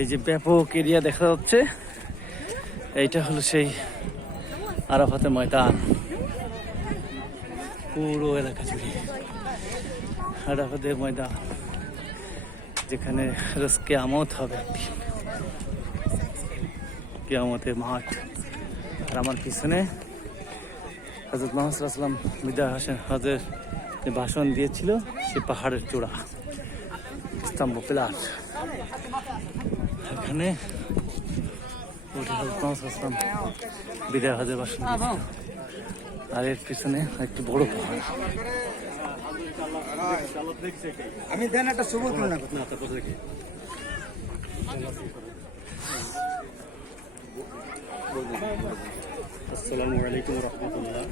এই যে ব্যাপক এরিয়া দেখা যাচ্ছে, এইটা হলো সেই আরাফাতের ময়দান। পুরো এলাকা জুড়ে আরাফাতের ময়দান, যেখানে রোজ কিয়ামত হবে, একটি কিয়ামতের মাঠ। আর আমার পিছনে হযরত মুহাম্মদ সাল্লাল্লাহু আলাইহি ওয়াসাল্লাম বিদায় হজের যে ভাষণ দিয়েছিল, সে পাহাড়ের চূড়া, স্তম্ভ পিলার, এখানে হযরত মুহাম্মদ সাল্লাল্লাহু আলাইহি ওয়াসাল্লাম বিদায় হজের ভাষণ দিয়েছিল। আর এর পিছনে একটি বড় পাহাড়। আমি দেন একটা শুভ তুলনা করতে। আসসালামু আলাইকুম ওয়া রাহমাতুল্লাহ।